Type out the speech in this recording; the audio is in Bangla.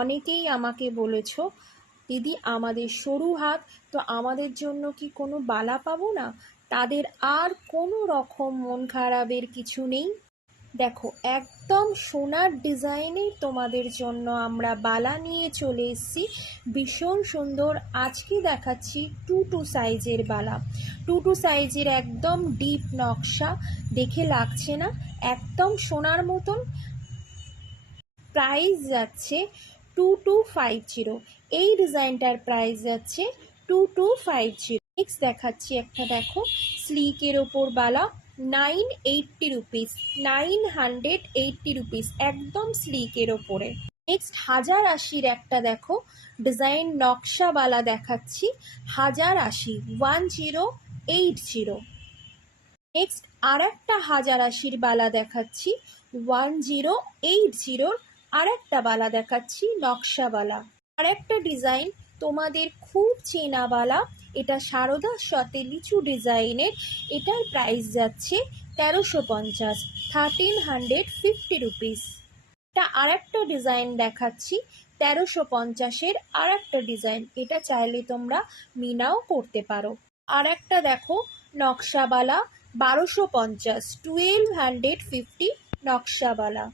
অনেকেই আমাকে বলেছো, দিদি আমাদের সরু হাত, তো আমাদের জন্য কি কোনো বালা পাবো না? তাদের আর কোনো রকম মন খারাপের কিছু নেই। দেখো, একদম সোনার ডিজাইনে তোমাদের জন্য আমরা বালা নিয়ে চলে এসেছি, ভীষণ সুন্দর। আজকে দেখাচ্ছি 2 সাইজের বালা। 2 সাইজের একদম ডিপ নকশা, দেখে লাগছে না একদম সোনার মতন? প্রাইস যাচ্ছে 2250। এই ডিজাইনটার প্রাইস যাচ্ছে 2250। নেক্সট দেখাচ্ছি একটা, দেখো স্লিকের ওপর বালা, 980 রুপিস, 980 রুপিস, একদম স্লিকের ওপরে। নেক্সট 1080 একটা দেখো ডিজাইন নকশাওয়ালা দেখাচ্ছি, 1080, 1080। নেক্সট আর একটা 1080 বালা দেখাচ্ছি, 1080 আর একটা বালা দেখাচ্ছি নকশাওয়ালা। আর একটা ডিজাইন তোমাদের খুব চেনা বালা, এটা সারদা শতে লিচু ডিজাইনের। এটার প্রাইস যাচ্ছে 1350, 1350 রুপিস। এটা আর একটা ডিজাইন দেখাচ্ছি 1350-এর আর একটা ডিজাইন, এটা চাইলে তোমরা মিনাও করতে পারো। আর একটা দেখো নকশাওয়ালা 1250, 1250 নকশাওয়ালা।